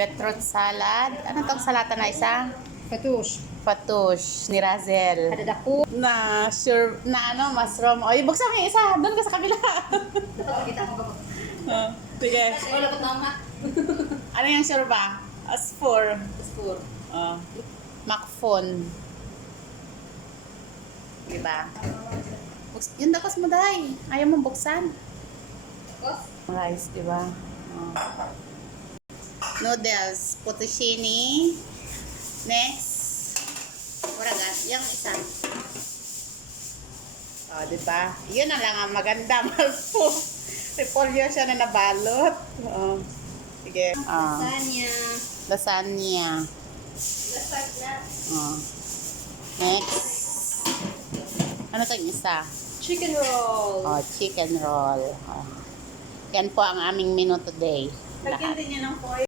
beetroot salad. Ano tong salata na isa? Fatush. Fatush ni Razel. Ada dako. Na sure na ano, mushroom. Oy, buksan mo yung isa. Doon ka sa kabila. Kita mo ba? Sige. Wala ko tama. Ano yung sure ba? Asfor. Score. Macphone. Diba? Yun dakas mo dahi. Ayaw mo buksan. Rice, diba? Noodles. Fettuccine. Next. Waragan. Yung isa. Diba? Yun na lang ang maganda. Malpo. Repolyo siya na nabalot. Sige. Lasagna. Lasagna. Lasagna. Next. Ano to yung isa? Chicken roll. Chicken roll. Yan po ang aming menu today. Lagyan din niya ng foil.